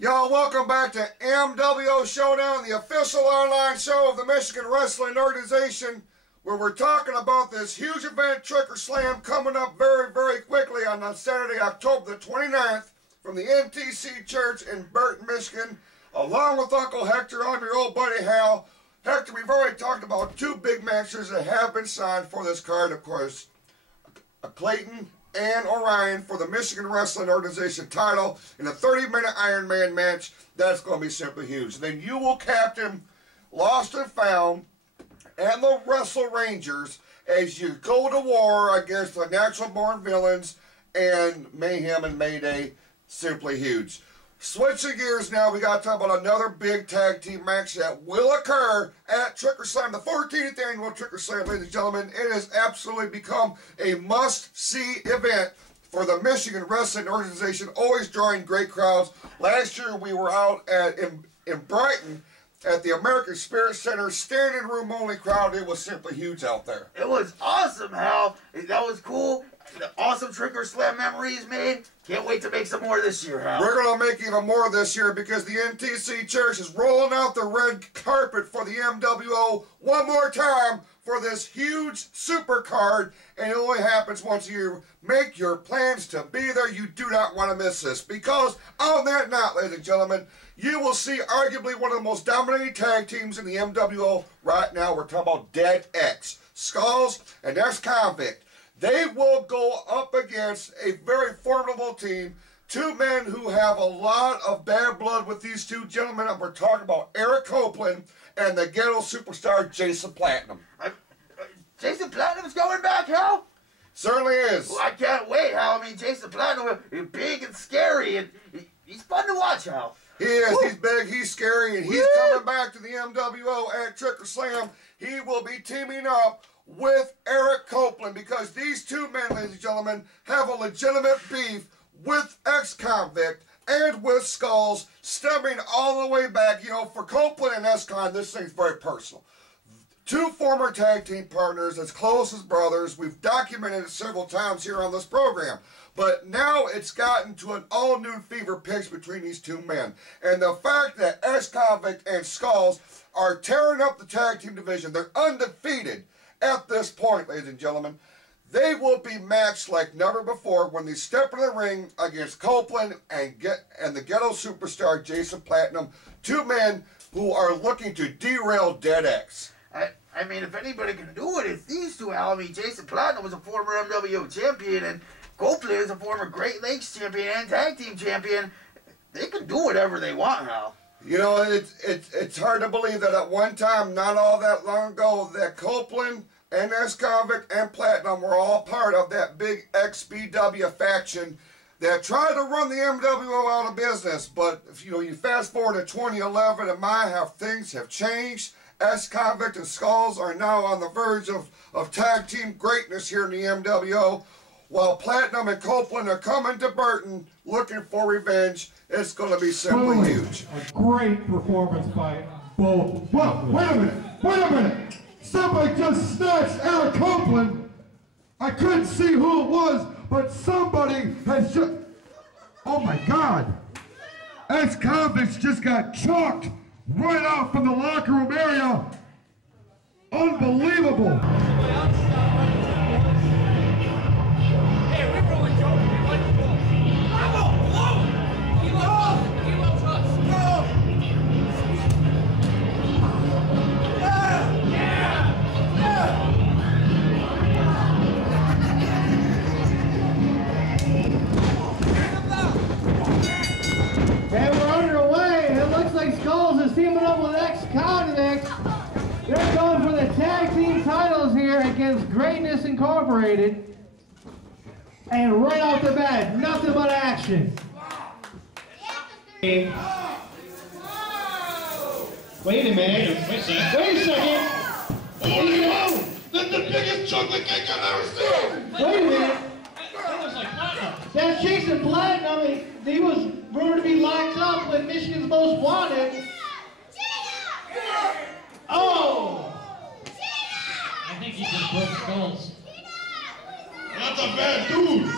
Y'all, welcome back to MWO Showdown, the official online show of the Michigan Wrestling Organization, where we're talking about this huge event, Trick or Slam, coming up very, very quickly on Saturday, October the 29th, from the NTC Church in Burton, Michigan. Along with Uncle Hector, I'm your old buddy Hal. Hector, we've already talked about two big matches that have been signed for this card, of course. Clayton and Orion for the Michigan Wrestling Organization title in a 30-minute Iron Man match. That's going to be simply huge. And then you will captain Lost and Found and the Wrestle Rangers as you go to war against the Natural Born Villains and Mayhem and Mayday. Simply huge. Switching gears now, we got to talk about another big tag team match that will occur at Trick or Slam, the 14th annual Trick or Slam, ladies and gentlemen. It has absolutely become a must-see event for the Michigan Wrestling Organization, always drawing great crowds. Last year, we were out in Brighton at the American Spirit Center, standing room only crowd. It was simply huge out there. It was awesome, Hal. That was cool. Awesome Trick or Slam memories made. Can't wait to make some more this year, Hal. We're going to make even more this year because the NTC Church is rolling out the red carpet for the MWO one more time for this huge super card, and it only happens once a year. Make your plans to be there. You do not want to miss this, because on that night, ladies and gentlemen, you will see arguably one of the most dominating tag teams in the MWO right now. We're talking about Dead X, Skulls, and ex-Convict. They will go up against a very formidable team. Two men who have a lot of bad blood with these two gentlemen. And we're talking about Eric Copeland and the ghetto superstar Jason Platinum. Jason Platinum's going back, Hal? Certainly is. Well, I can't wait, Hal. I mean, Jason Platinum is big and scary, and he's fun to watch, Hal. He is. Woo. He's big, he's scary, and he's coming back to the MWO at Trick or Slam. He will be teaming up with Eric Copeland, because these two men, ladies and gentlemen, have a legitimate beef with ex-Convict and with Skulls, stemming all the way back. You know, for Copeland and ex-Con, this thing's very personal. Two former tag team partners, as close as brothers. We've documented it several times here on this program. But now it's gotten to an all-new fever pitch between these two men. And the fact that ex-Convict and Skulls are tearing up the tag team division, they're undefeated at this point, ladies and gentlemen. They will be matched like never before when they step in the ring against Copeland and the ghetto superstar Jason Platinum. Two men who are looking to derail Dead X. I mean, if anybody can do it, it's these two, Hal. I mean, Jason Platinum was a former MWO champion, and Copeland is a former Great Lakes champion and tag team champion. They can do whatever they want, Hal. You know, it's hard to believe that at one time, not all that long ago, that Copeland and ex-Convict and Platinum were all part of that big XBW faction that tried to run the MWO out of business. But if you fast forward to 2011, and how things have changed. Ex-Convict and Skulls are now on the verge of tag team greatness here in the MWO. While Platinum and Copeland are coming to Burton looking for revenge, it's going to be simply huge. A great performance by both. Well, wait a minute. Somebody just snatched Eric Copeland. I couldn't see who it was, but somebody has just... Oh my God. Ex-Convicts just got chalked right out from the locker room area. Unbelievable. Teaming up with ex-Convict. They're going for the tag team titles here against Greatness Incorporated. And right off the bat, nothing but action. Wait a minute. Wait a second. Oh, that's the biggest chocolate cake I've ever seen. Wait a minute. That's Jason Platinum. He was rumored to be locked up with Michigan's Most Wanted. Oh! I think he just broke Skulls. That's a bad dude.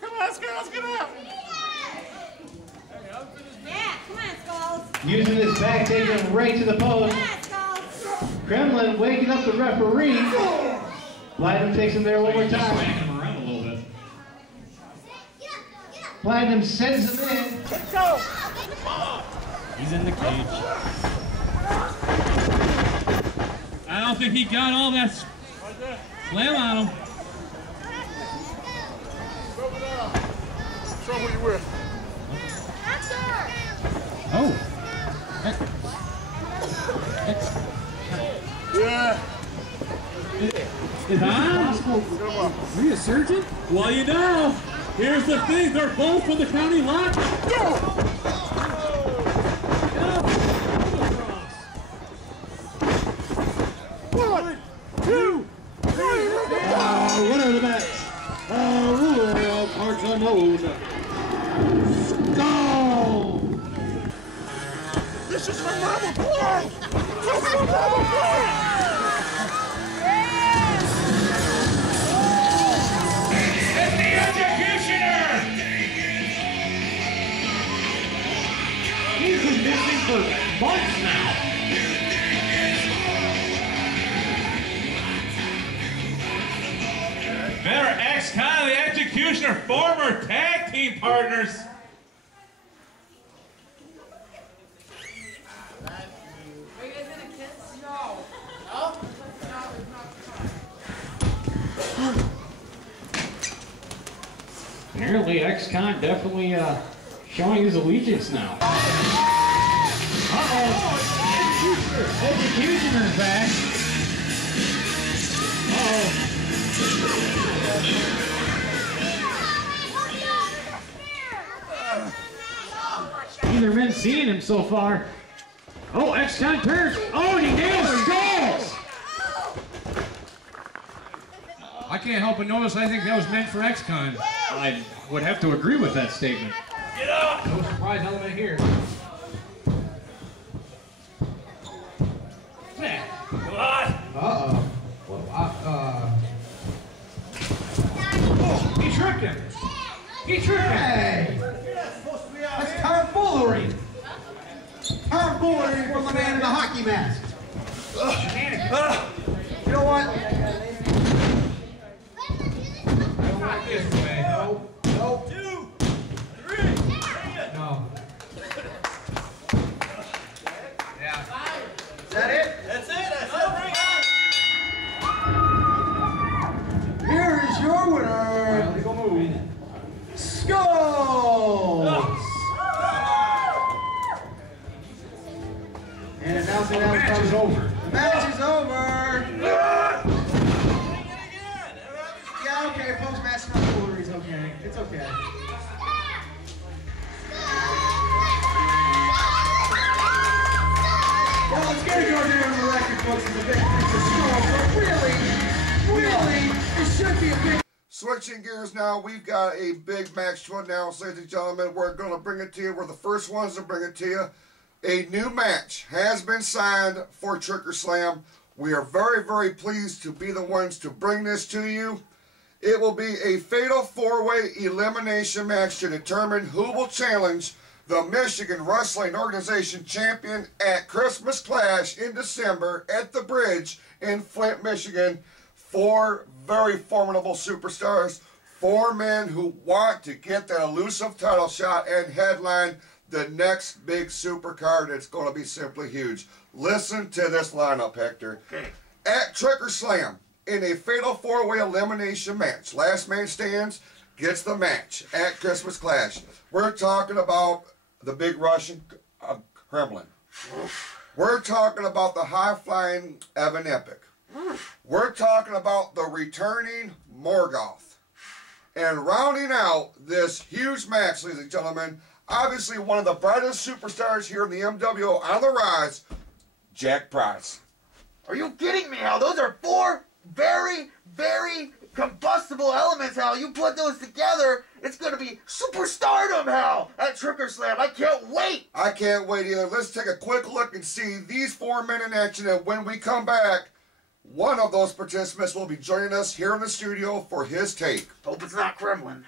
Come on, let's get out. Yeah. Using this back, taking him right to the post. Kremlin waking up the referee. Platinum takes him there one more time. Swinging him around a little bit. Platinum sends him in. He's in the cage. I don't think he got all that slam on him. Show who you with. Oh. Yeah. Is on? Are you a surgeon? Well, you know, here's the thing. They're both from the county lot. One, two, three. Winner of the match. Ruler of parts unknown. Go! This is my mama boy. This is my mama boy. It's the executioner! He's been missing for months now. They're ex-con of the executioner, former tag team partners. Apparently, ex-con definitely showing his allegiance now. Uh-oh. Executioner's back. Uh-oh. Neither men seeing him so far. Oh, ex-con turns. Oh, he nails skulls. I can't help but notice I think that was meant for ex-con. I would have to agree with that statement. Get up! No surprise element here. Come on! Uh-oh. Oh, he tripped him! He tripped him! Hey! That's tomfoolery! Tomfoolery from the man in the hockey mask. You know what? This way. Nope. 2, 3. No. Yeah. Is that it? That's it. Here is your winner, Skulls! And announcing The match is over. The match is over! Yeah, okay, post-match tomfoolery's okay. It's okay. Well, it's gonna go down in the record books as a victory for Skulls, but really, it should be a big... Switching gears now, we've got a big match to announce, ladies and gentlemen. We're going to bring it to you. We're the first ones to bring it to you. A new match has been signed for Tricker Slam. We are very, very pleased to be the ones to bring this to you. It will be a fatal four-way elimination match to determine who will challenge the Michigan Wrestling Organization champion at Christmas Clash in December at the Bridge in Flint, Michigan. 4 very formidable superstars, 4 men who want to get that elusive title shot and headline the next big supercard. It's going to be simply huge. Listen to this lineup, Hector. Okay. At Tricker Slam, in a fatal 4-way elimination match, last man stands gets the match at Christmas Clash. We're talking about the big Russian Kremlin. We're talking about the high-flying Evan Epic. We're talking about the returning Morgoth. And rounding out this huge match, ladies and gentlemen, obviously one of the brightest superstars here in the MWO on the rise, Jack Price. Are you kidding me, Hal? Those are 4 very, very combustible elements, Hal. You put those together, it's going to be superstardom, Hal, at Tricker Slam. I can't wait. I can't wait either. Let's take a quick look and see these 4 men in action. And when we come back, one of those participants will be joining us here in the studio for his take. Hope it's not Kremlin.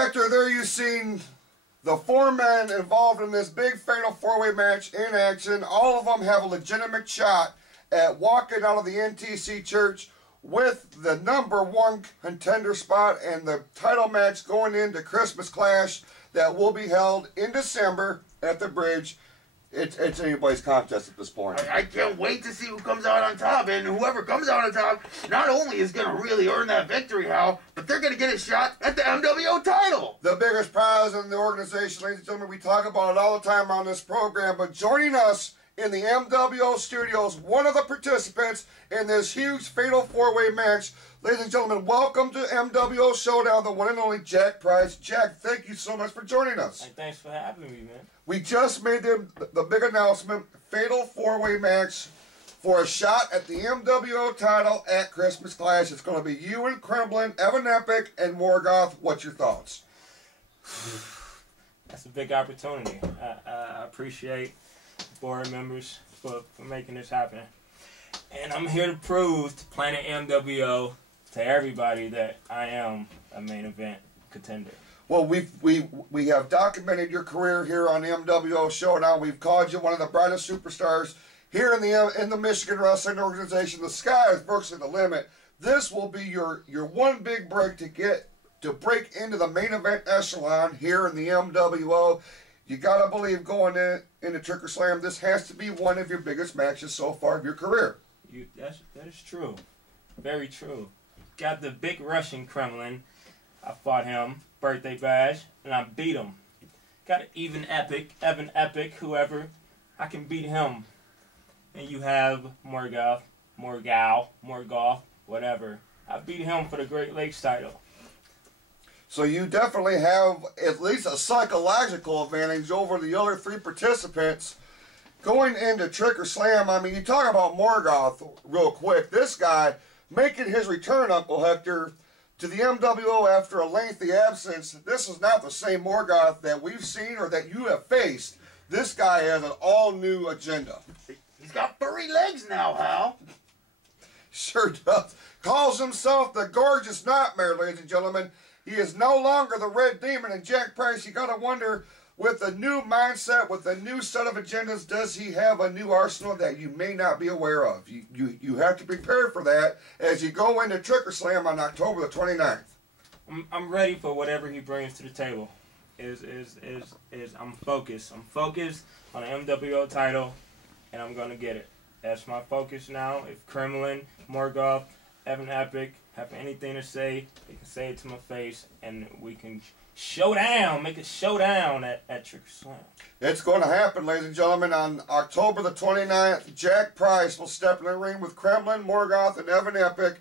Hector, there you've seen the 4 men involved in this big fatal 4-way match in action. All of them have a legitimate shot at walking out of the NTC Church with the #1 contender spot and the title match going into Christmas Clash that will be held in December at the Bridge. It's anybody's contest at this point. I can't wait to see who comes out on top, and whoever comes out on top not only is going to really earn that victory, Hal, but they're going to get a shot at the MWO title. The biggest prize in the organization, ladies and gentlemen. We talk about it all the time on this program, but joining us in the MWO studios, one of the participants in this huge fatal 4-way match. Ladies and gentlemen, welcome to MWO Showdown, the one and only Jack Price. Jack, thank you so much for joining us. Hey, thanks for having me, man. We just made the big announcement, fatal 4-way match for a shot at the MWO title at Christmas Clash. It's going to be you and Copeland, Evan Epic, and Morgoth. What's your thoughts? That's a big opportunity. I appreciate board members for making this happen. And I'm here to prove to Planet MWO, to everybody, that I am a main event contender. Well, we have documented your career here on MWO Showdown. We've called you one of the brightest superstars here in the Michigan Wrestling Organization. The sky is virtually the limit. This will be your one big break to break into the main event echelon here in the MWO. You got to believe going into Tricker Slam, this has to be one of your biggest matches so far of your career. That is true. Very true. Got the big Russian Kremlin. I fought him, birthday bash, and I beat him. Got Evan Epic, whoever. I can beat him. And you have Morgoth, whatever. I beat him for the Great Lakes title. So you definitely have at least a psychological advantage over the other 3 participants. Going into Tricker Slam, I mean, you talk about Morgoth real quick. This guy making his return, Uncle Hector, to the MWO after a lengthy absence. This is not the same Morgoth that we've seen or that you have faced. This guy has an all-new agenda. He's got furry legs now, Hal. Sure does. Calls himself the Gorgeous Nightmare, ladies and gentlemen. He is no longer the Red Demon. And Jack Price, you got to wonder, with a new mindset, with a new set of agendas, does he have a new arsenal that you may not be aware of? You have to prepare for that as you go into Tricker Slam on October the 29th. I'm ready for whatever he brings to the table. I'm focused. I'm focused on the MWO title, and I'm gonna get it. That's my focus now. If Kremlin, Morgoth, Evan Epic have anything to say, they can say it to my face, and we can showdown, make a showdown at Tricker Slam. It's going to happen, ladies and gentlemen, on October the 29th. Jack Price will step in the ring with Kremlin, Morgoth, and Evan Epic.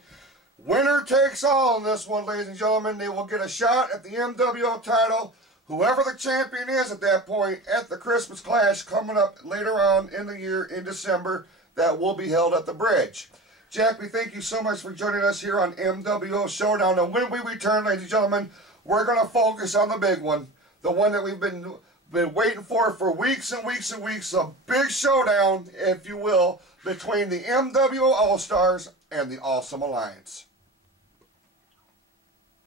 Winner takes all in this one, ladies and gentlemen. They will get a shot at the MWO title. Whoever the champion is at that point at the Christmas Clash coming up later on in the year in December, that will be held at the Bridge. Jack, we thank you so much for joining us here on MWO Showdown. And when we return, ladies and gentlemen, we're going to focus on the big one, the one that we've been waiting for weeks and weeks and weeks, a big showdown, if you will, between the MWO All-Stars and the Awesome Alliance.